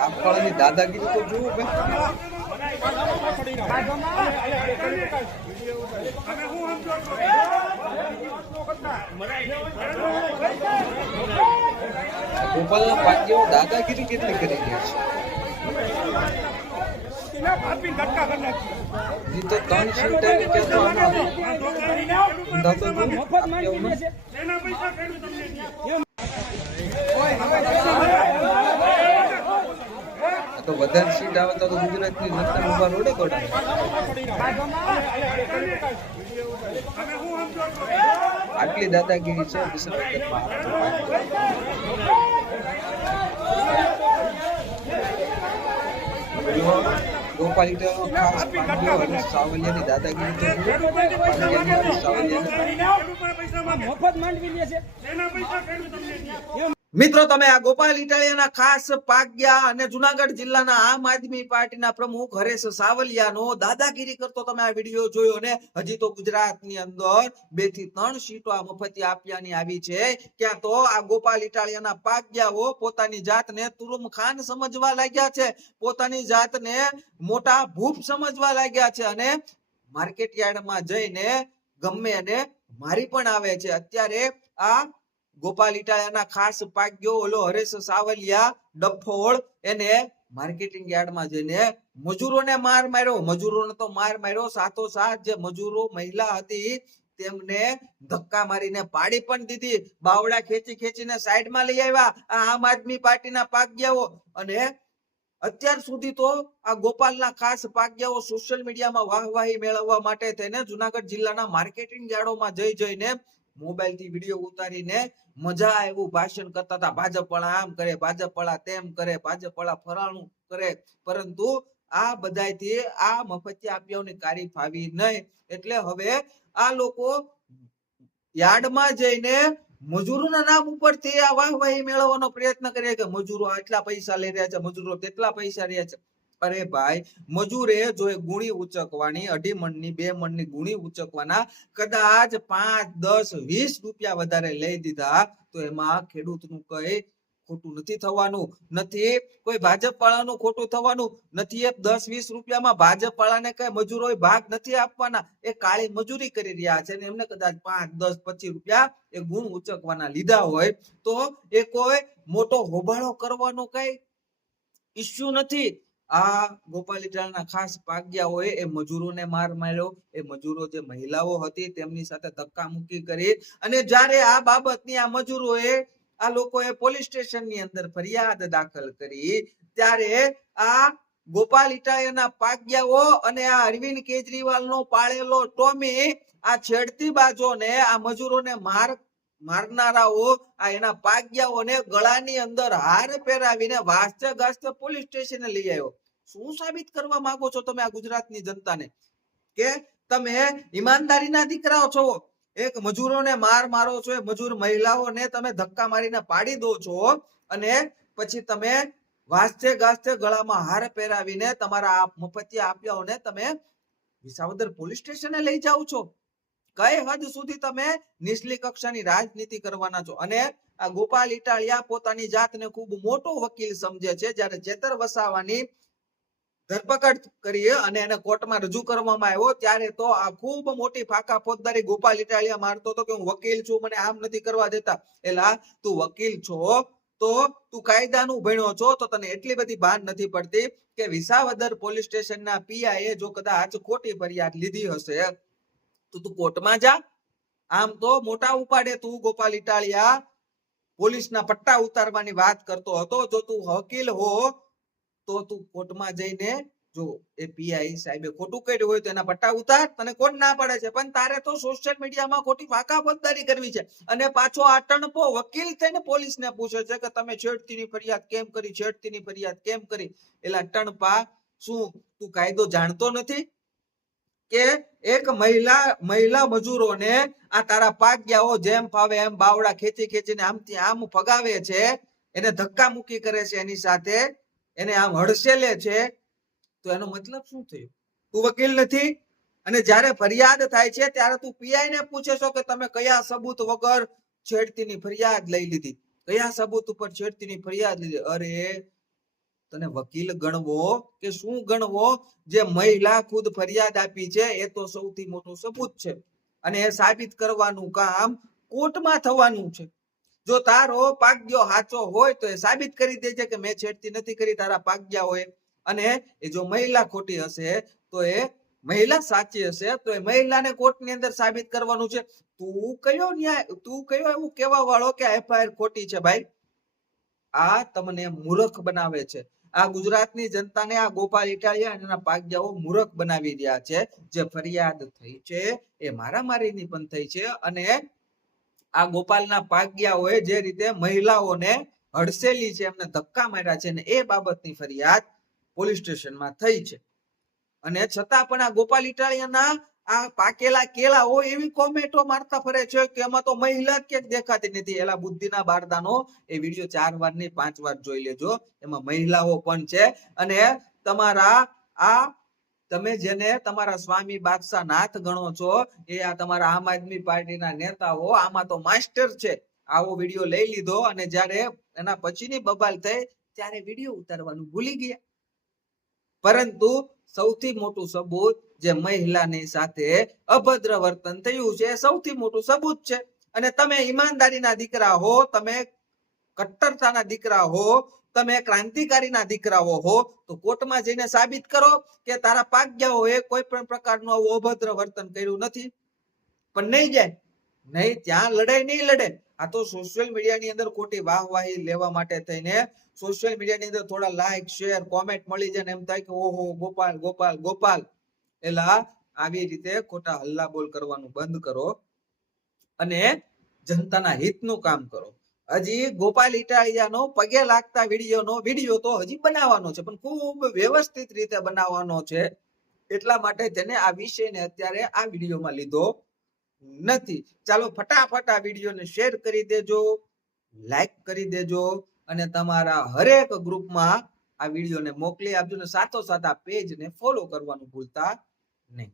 આપણાની દાદાગીરી તો જુઓ ગોપાલના પાટીઓ દાદાગીરી કેટલી કરી રહ્યા છે તો 3 સીટ આવી તો વધારે સીટ આવે તો ગુજરાતની જનતા ઉભા રોડે દોડાય. આટલી દાદાગીરી છે ગોપાલ ખાસ સાવલિયાની દાદાગીરી. મિત્રો તમે આ ગોપાલ ઇટાલિયાના ખાસ પાગ્યા અને જુનાગઢ જિલ્લાના આમ આદમી પાર્ટીના પ્રમુખ હરેશ સાવલિયાનો દાદાગીરી કરતો તમે આ વિડીયો જોયો ને હજી તો ગુજરાતની અંદર 2 થી 3 સીટો આ મફતી આપ્યાની આવી છે. ક્યાં તો આ ગોપાલ ઇટાલિયાના પાગ્યાઓ પોતાની જાતને તુરુમ ખાન સમજવા લાગ્યા છે, પોતાની જાતને મોટા ભૂપ સમજવા લાગ્યા છે અને માર્કેટ યાર્ડમાં જઈને ગમે એને મારી પણ આવે છે. અત્યારે આ ગોપાલ ઇટાલિયાના ખાસ પાગ્યો ઓલો હરેશ સાવલિયા ડફોળ એને માર્કેટિંગ યાર્ડમાં જઈને મજૂરોને માર માર્યો. મજૂરોને તો માર માર્યો, સાથોસાથ જે મજૂરો મહિલા હતી તેમને ધક્કા મારીને પાડી પણ દીધી. બાવડા ખેંચીને સાઈડમાં લઈ આવ્યા આમ આદમી પાર્ટીના પાગ્યાઓ. અને અત્યાર સુધી તો આ ગોપાલના ખાસ પાગ્યાઓ સોશિયલ મીડિયામાં વાહવાહી મેળવવા માટે થઈને જુનાગઢ જિલ્લાના માર્કેટિંગ યાર્ડોમાં જઈને મોબાઈલ થી વિડીયો ઉતારીને મજા એવું ભાષણ કરતા હતા. ભાજપ વાળા આમ કરે, ભાજપ વાળા તેમ કરે, ભાજપ વાળા ફરાણું કરે. પરંતુ આ બધાથી આ મફતિયા આપ્યાઓની કારી ફાવી નહીં. એટલે હવે આ લોકો યાર્ડમાં જઈને મજૂરોના નામ ઉપરથી આ વાહવાહી મેળવવાનો પ્રયત્ન કરે કે મજૂરો આટલા પૈસા લઈ રહ્યા છે, મજૂરો તેટલા પૈસા રહ્યા છે. અરે ભાઈ, મજૂરે જો ગુણી ઉચકવાની 2.5 મણની 2 મણની ગુણી ઉચકવાના કદાચ 5, 10, 20 રૂપિયા વધારે લઈ દીધા તો એમાં ખેડૂતનું કઈ ખોટું નથી થવાનું, નથી કોઈ ભાજપ વાળાનું ખોટું થવાનું નથી. 10-20 રૂપિયામાં ભાજપ વાળાને કઈ મજૂરો ભાગ નથી આપવાના. એ કાળી મજૂરી કરી રહ્યા છે અને એમને કદાચ 5, 10, 25 રૂપિયા એ ગુણ ઉચકવાના લીધા હોય તો એ કોઈ મોટો હોબાળો કરવાનો કઈ ઇસ્યુ નથી. આ ગોપાલ ઇટાલિયાના ખાસ પાગ્યાઓએ એ મજૂરોને માર માર્યો. એ મજૂરો જે મહિલાઓ હતી તેમની સાથે ધક્કા મુક્કી કરી અને જ્યારે આ બાબતની આ મજૂરોએ આ લોકોએ પોલીસ સ્ટેશનની અંદર ફરિયાદ દાખલ કરી ત્યારે આ ગોપાલ ઇટાલિયાના પાગ્યાઓ અને આ અરવિંદ કેજરીવાલનો પાળેલો ટોમી આ છેડતી બાજોને આ મજૂરોને મારનારાઓ આ એના પાગ્યાઓને ગળાની અંદર હાર પહેરાવીને વાસ્તે ગાસ્તે પોલીસ સ્ટેશને લઈ આવ્યો. શું સાબિત કરવા માંગો છો તમે આ ગુજરાતની જનતાને કે તમે ઈમાનદારીના દીકરાઓ છો? એક મજૂરોને મારો છો, એ મજૂર મહિલાઓને તમે ધક્કા મારીને પાડી દો છો અને પછી તમે વાસ્તે ગાસ્તે ગળામાં હાર પહેરાવીને તમારા આ મફતિયા આપ્યાઓને તમે વિસાવદર પોલીસ સ્ટેશને લઈ જાઓ છો. કઈ હદ સુધી તમે નીચલી કક્ષાની રાજનીતિ કરવાના છો? અને આ ગોપાલ ઇટાલિયા પોતાની જાતને ખૂબ મોટો વકીલ સમજે છે. જ્યારે ચેતર વસાવાની ધરપકડ કરી અને એને કોર્ટમાં રજૂ કરવામાં આવ્યો ત્યારે તો આ ખૂબ મોટી ફાકા ફોજદારી ગોપાલ ઇટાલિયા મારતો હતો કે હું વકીલ છું, મને આમ નથી કરવા દેતા. એલા તું વકીલ છો તો તું કાયદાનું ભણ્યો છો તો તને એટલી બધી ભાન નથી પડતી કે વિસાવદર પોલીસ સ્ટેશનના પીઆઈએ જો કદાચ ખોટી ફરિયાદ લીધી હશે તો તું કોર્ટમાં જા. આમ તો મોટા ઉપાડે તું ગોપાલ ઇટાલિયા પોલીસના પટ્ટા ઉતારવાની વાત કરતો હતો. જો તું વકીલ હો તો તું કોર્ટમાં જઈને જો એ પીઆઈ સાહેબે ખોટું કર્યું હોય તો એના પટ્ટા ઉતાર, તને કોણ ના પડે છે? પણ તારે તો સોશિયલ મીડિયામાં ખોટી ફાકા ફોજદારી કરવી છે અને પાછો આ ટણપો વકીલ થઈને પોલીસને પૂછે છે કે તમે છેડતીની ફરિયાદ કેમ કરી, છેડતીની ફરિયાદ કેમ કરી? એલા ટણપા, શું તું કાયદો જાણતો નથી કે એક મહિલા મજૂરોને આ તારા પાગ્યાઓ જેમ ફાવે એમ બાવડા ખેંચીને આમથી આમ ફગાવે છે, એને ધક્કા મુક્કી કરે છે, એની સાથે એને આમ હડસેલે છે, તો એનો મતલબ શું થયો? તું વકીલ નથી અને જ્યારે ફરિયાદ થાય છે ત્યારે તું પીઆઈ ને પૂછે છો કે તમે કયા સબૂત વગર છેડતીની ફરિયાદ લઈ લીધી. કયા સબૂત ઉપર છેડતીની ફરિયાદ લીધી? અરે તને વકીલ ગણવો કે શું ગણવો? જે મહિલા ખુદ ફરિયાદ આપી છે એ તો સૌથી મોટું સબૂત છે, અને એ સાબિત કરવાનું કામ કોર્ટમાં થવાનું છે. જો તારો પાગ્યો સાચો હોય તો એ સાબિત કરી દેજે કે મેં છેડતી નથી કરી, તારા પાગ્યા હોય. અને એ જો મહિલા ખોટી હશે તો એ મહિલા સાચી હશે તો એ મહિલાને કોર્ટની અંદર સાબિત કરવાનું છે. તું કયો ન્યાય, તું કયો એવું કહેવા વાળો કે એફઆઈઆર ખોટી છે? ભાઈ, આ તમને મૂર્ખ બનાવે છે. આ ગુજરાતની જનતાને આ ગોપાલ ઇટાલિયા અને એના પાગ્યાઓ મૂર્ખ બનાવી રહ્યા છે. જે ફરિયાદ થઈ છે એ મારામારીની પણ થઈ છે, અને આ ગોપાલના પાગ્યાઓએ જે રીતે મહિલાઓને હડસેલી છે, એમને ધક્કા માર્યા છે, અને એ બાબતની ફરિયાદ પોલીસ સ્ટેશનમાં થઈ છે. અને છતાં પણ આ ગોપાલ ઇટાલિયાના આ પાકેલા કેળા હોય એવી કોમેન્ટો મારતા ફરે છે કે એમાં તો મહિલા જ ક્યાંક દેખાતી નથી. એલા બુદ્ધિના બારદાનો એ વિડીયો 4 વાર નહીં 5 વાર જોઈ લેજો, એમાં મહિલાઓ પણ છે. અને તમારા આ તમે જેને તમારા સ્વામી બાદશાહ નાથ ગણો છો એ આ તમારા આમ આદમી પાર્ટીના નેતાઓ આમાં તો માસ્ટર છે. આવો વિડીયો લઈ લીધો અને જ્યારે એના પછીની બબાલ થઈ ત્યારે વિડીયો ઉતારવાનું ભૂલી ગયા. પરંતુ સૌથી મોટું સબૂત જે મહિલાની સાથે અભદ્ર વર્તન થયું છે એ સૌથી મોટું સબૂત છે. અને તમે ઈમાનદારીના દીકરા હો, તમે કટ્ટરતાના દીકરા હો, તમે ક્રાંતિકારીના દીકરાઓ હો તો કોર્ટમાં જઈને સાબિત કરો કે તારા પાગ્યાઓએ કોઈ પણ પ્રકારનું આવું અભદ્ર વર્તન કર્યું નથી. પણ નહીં જાય, નહીં, ત્યાં લડાઈ નહીં લડે. આ તો સોશિયલ મીડિયાની અંદર ખોટી વાહવાહી લેવા માટે થઈને સોશિયલ મીડિયાની અંદર થોડા લાઈક શેર કોમેન્ટ મળી જાય ને એમ થાય કે ઓહો ગોપાલ ગોપાલ ગોપાલ. એલા આવી રીતે ખોટા હલ્લા બોલ કરવાનું બંધ કરો અને જનતાના હિતનું કામ કરો. હજી ગોપાલ ઇટાલિયાનો પગે લાગતા વિડીયો તો હજી બનાવવાનો છે, પણ ખૂબ વ્યવસ્થિત રીતે બનાવવાનો છે. એટલા માટે તેને આ વિષયને અત્યારે આ વિડીયોમાં લીધો નથી. ચાલો ફટાફટ આ વિડીયોને શેર કરી દેજો, લાઈક કરી દેજો, અને તમારા હરેક ગ્રુપમાં આ વિડીયોને મોકલી આપજો, ને સાથોસાથ આ પેજને ફોલો કરવાનું ભૂલતા નહીં.